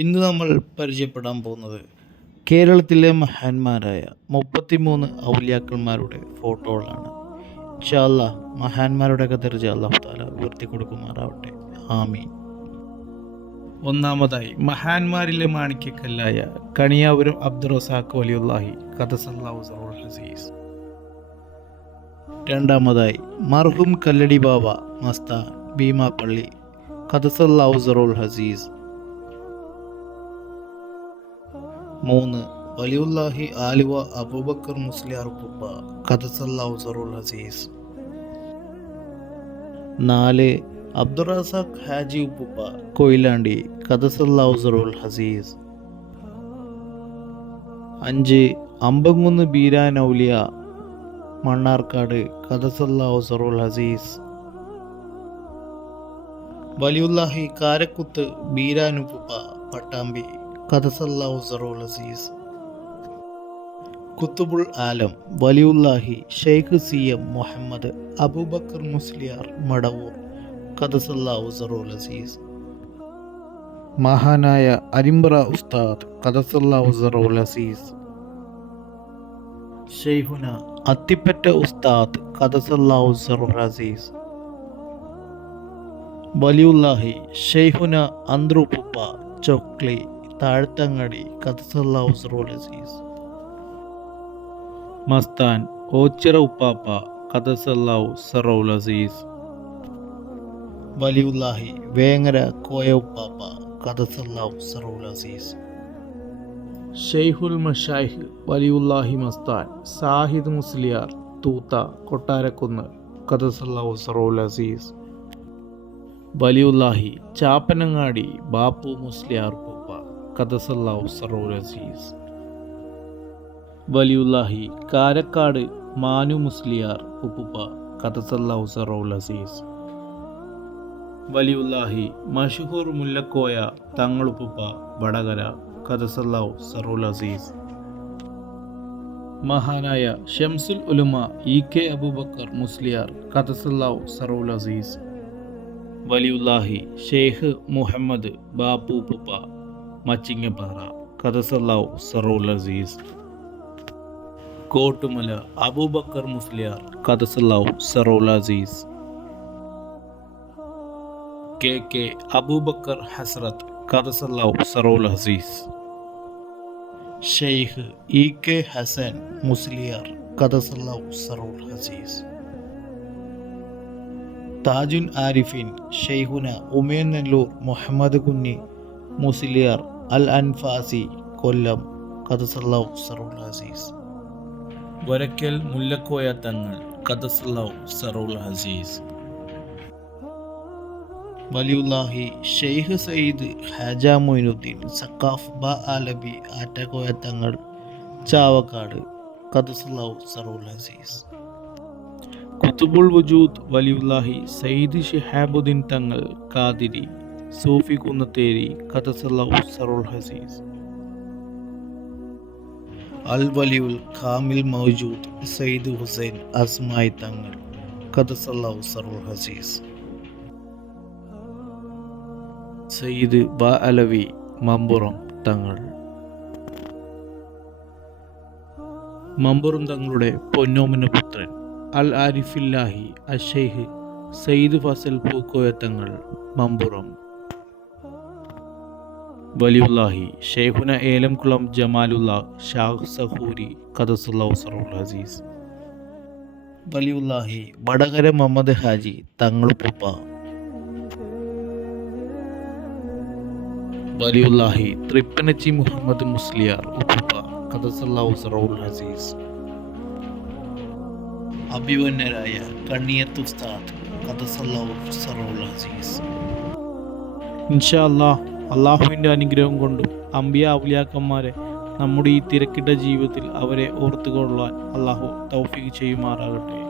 ഇന്ന് നമ്മൾ പരിചയപ്പെടാൻ പോകുന്നത് കേരളത്തിലെ മഹാന്മാരായ 33 ഔലിയാക്കന്മാരുടെ ഫോട്ടോകളാണ്. ഇൻഷാ അല്ലാഹ് മഹാന്മാരുടെ ദർജ അല്ലാഹു തആല ഉയർത്തി കൊടുക്കുമാറാവട്ടെ. ആമീൻ. ഒന്നാമതായി മഹാന്മാരിലെ മാണിക്യക്കല്ലായ കണിയാപുരം അബ്ദുറസാഖ് വലിയുല്ലാഹി ഖദ്ദസല്ലാഹു സിറഹുൽ അസീസ്. രണ്ടാമതായി മർഹൂം കല്ലടി ബാബ മസ്താൻ ഭീമാപ്പള്ളി ഖദ്ദസല്ലാഹു സിറഹുൽ അസീസ്. 3. വലിയുല്ലാഹി ആലുവ അബൂബക്കർ മുസ്ലിയാർ ഉപ്പ ഖദ്ദസല്ലാഹു സിറഹുൽ അസീസ്. 4. അബ്ദുറസാഖ് ഹാജി ഉപ്പ കൊയിലാണ്ടി ഖദ്ദസല്ലാഹു സിറഹുൽ അസീസ്. 5. അമ്പങ്കുന്ന് ബീരാൻ ഔലിയ മണ്ണാർക്കാട് ഖദ്ദസല്ലാഹു സിറഹുൽ അസീസ്. വലിയുല്ലാഹി കാരക്കുത്ത് ബീരാൻ ഉപ്പ പട്ടാമ്പി ഖദ്ദസല്ലാഹു സിറഹുൽ അസീസ്. കുത്തുബുൽ ആലം വലിയുല്ലാഹി ഷെയ്ഖ് CM മുഹമ്മദ് അബൂബക്കർ മുസ്ലിയാർ മടവൂർ ഖദ്ദസല്ലാഹു സിറഹുൽ അസീസ്. മഹാനായ അരിമ്പ്ര ഉസ്താദ് ഖദ്ദസല്ലാഹു സിറഹുൽ അസീസ്. ഷെയ്ഖുന അത്തിപ്പറ്റ ഉസ്താദ് ഖദ്ദസല്ലാഹു സിറഹുൽ അസീസ്. വലിയുല്ലാഹി ഷെയ്ഖുന അന്ത്രുപ്പ ചൊക്ലി താഴ്ത്തങ്ങടി ഖദ്ദസല്ലാഹു സിറഹുൽ അസീസ്. മസ്താൻ ഓച്ചിറ ഉപ്പാപ്പ ഖദ്ദസല്ലാഹു സിറഹുൽ അസീസ്. വലിയുല്ലാഹി വേങ്ങര കോയ ഉപ്പാപ്പ ഖദ്ദസല്ലാഹു സിറഹുൽ അസീസ്. ഷെയ്ഖുൽ മശായിഖ് വലിയുല്ലാഹി മസ്താൻ സാഹിദ് മുസ്ലിയാർ തൂത്ത കൊട്ടാരക്കുന്ന് ഖദ്ദസല്ലാഹു സിറഹുൽ അസീസ്. വലിയുല്ലാഹി ചാപ്പനങ്ങാടി ബാപ്പു മുസ്ലിയാർ ഉപ്പ ഖദ്ദസല്ലാഹു സിറഹുൽ അസീസ്. വലിയുല്ലാഹി കാരക്കാട് മാനു മുസ്ലിയാർ ഉപ്പുപ്പ ഖദ്ദസല്ലാഹു സിറഹുൽ അസീസ്. വലിയുല്ലാഹി മഷ്ഹൂർ മുല്ലക്കോയ തങ്ങളുപ്പുപ്പ വടകര ഖദ്ദസല്ലാഹു സിറഹുൽ അസീസ്. മഹാനായ ഷംസുൽ ഉലമ EK അബൂബക്കർ മുസ്ലിയാർ ഖദ്ദസല്ലാഹു സിറഹുൽ അസീസ്. വലിയുല്ലാഹി ഷെയ്ഖ് മുഹമ്മദ് ബാപ്പു ഉപ്പുപ്പ മച്ചിങ്ങപ്പാറ ഖദ്ദസല്ലാഹു സിറഹുൽ അസീസ്. കോട്ടുമല അബൂബക്കർ മുസ്ലിയാർ ഖദ്ദസല്ലാഹു സിറഹുൽ അസീസ്. KK അബൂബക്കർ ഹസ്രത്ത് ഖദ്ദസല്ലാഹു സിറഹുൽ അസീസ്. ഷെയ്ഖ് EK ഹസൻ മുസ്ലിയാർ ഖദ്ദസല്ലാഹു സിറഹുൽ അസീസ്. താജുൽ ആരിഫീൻ ഷെയ്ഖുന ഉമേനല്ലൂർ മുഹമ്മദ് കുഞ്ഞി മുസ്ലിയാർ അൽ അൻഫാസി കൊല്ലം ഖദ്ദസല്ലാഹു സിറഹുൽ അസീസ്. വരക്കൽ മുല്ലക്കോയ തങ്ങൾ ഖദ്ദസല്ലാഹു സിറഹുൽ അസീസ്. വലിയുല്ലാഹി ഷെയ്ഖ് സയ്യിദ് ഹാജ മൊയ്നുദ്ദീൻ സഖാഫ് ബ ആലബി ആറ്റക്കോയ തങ്ങൾ ചാവക്കാട് ഖദ്ദസല്ലാഹു സിറഹുൽ അസീസ്. കുത്തുബുൽ വജൂദ് വലിയുല്ലാഹി സയ്യിദ് ശിഹാബുദ്ദീൻ തങ്ങൾ ഖാദിരി സൂഫി കുന്നത്തേരി ഖദ്ദസല്ലാഹു സിറഹുൽ അസീസ്. അൽ വലിയുൽ കാമിൽ മൗജൂദ് സയ്യിദ് ഹുസൈൻ അസ്മായി തങ്ങൾ ഖദ്ദസല്ലാഹു സിറഹുൽ അസീസ്. സയ്യിദ് ബ അലവി മമ്പുറം തങ്ങൾ. മമ്പുറം തങ്ങളുടെ പൊന്നോമന പുത്രൻ അൽ ആരിഫില്ലാഹി അഷെയ്ഖ് സയ്യിദ് ഫസൽ പൂക്കോയ തങ്ങൾ മമ്പുറം. വലിയുല്ലാഹി ഷെയ്ഖുന ഏലംകുളം ജമാലുല്ലാ ഷാഹ് സഹൂരി ഖദ്ദസല്ലാഹു സിറഹുൽ അസീസ്. വലിയുല്ലാഹി വടകര മുഹമ്മദ് ഹാജി തങ്ങളുപ്പുപ്പ. വലിയുല്ലാഹി തൃപ്പനച്ചി മുഹമ്മദ് മുസ്ലിയാർ ഉപ്പുപ്പ ഖദ്ദസല്ലാഹു സിറഹുൽ അസീസ്. അഭിവന്യരായ കണ്ണിയത്ത് ഉസ്താദ് ഖദ്ദസല്ലാഹു സിറഹുൽ അസീസ്. ഇൻഷാ അല്ലാഹ് അള്ളാഹുവിൻ്റെ അനുഗ്രഹം കൊണ്ടും അമ്പിയ ഔലിയാക്കന്മാരെ നമ്മുടെ ഈ തിരക്കിട്ട ജീവിതത്തിൽ അവരെ ഓർത്തുകൊള്ളാൻ അള്ളാഹു തൗഫീഖ് ചെയ്യുമാറാകട്ടെ.